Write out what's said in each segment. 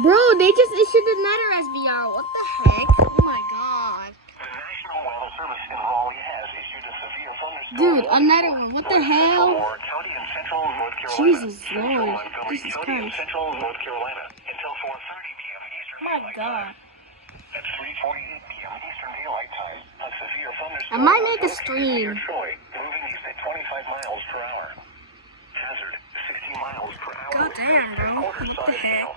Bro, they just issued another SVR. What the heck? Oh my god. The National Weather Service in Raleigh has issued a severe thunderstorm. Dude, another one. What the hell? County in central North Carolina. Jesus Central Lord. Montgomery Jesus County in Christ. central North Carolina until 4:30 p.m. Eastern My Daylight god. Time. At 3:48 p.m. Eastern Daylight Time, a severe thunderstorm I might make a was located stream. near Troy, moving east at 25 miles per hour. Hazard, 60 miles per hour. God damn, bro. Quarter What the size heck? hail.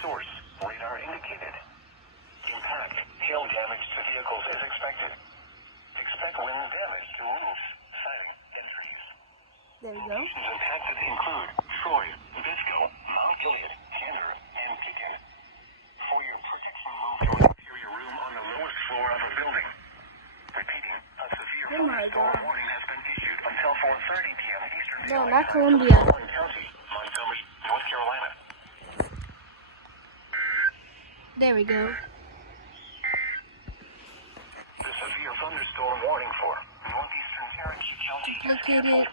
Source, radar indicated. Impact, hail damage to vehicles is expected. Expect wind damage to roofs, siding, and trees. There you go. Locations impacted include Troy, Bisco, Mount Gilead, Gander, and Pekin. For your protection, move to an interior room on the lowest floor of a building. Repeating, a severe Oh my thunderstorm God. warning has been issued until 4:30 p.m. Eastern No, Daylight not Time. Columbia. County, Montgomery, North Carolina. There we go. The severe thunderstorm warning for northeastern Cherokee County is Look at canceled. it.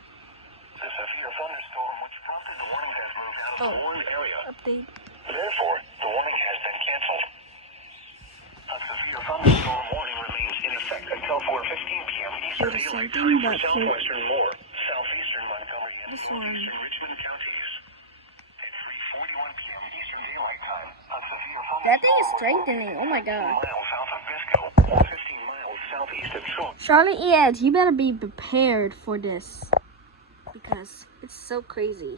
The severe thunderstorm which prompted the warning has moved out of the warned area. Update. Therefore, the warning has been canceled. A severe thunderstorm warning remains in effect until 4:15 p.m. Eastern Do the same Daylight thing, Time for but for southwestern Moore, southeastern Montgomery, and this one. northeastern Richmond counties. At 3:41 p.m. Eastern Daylight Time, a severe That thing is thunderstorm strengthening. Oh my 15 god. miles south of Bisco or 15 miles southeast of Troy. Charlotte EAS, you better be prepared for this. Because it's so crazy.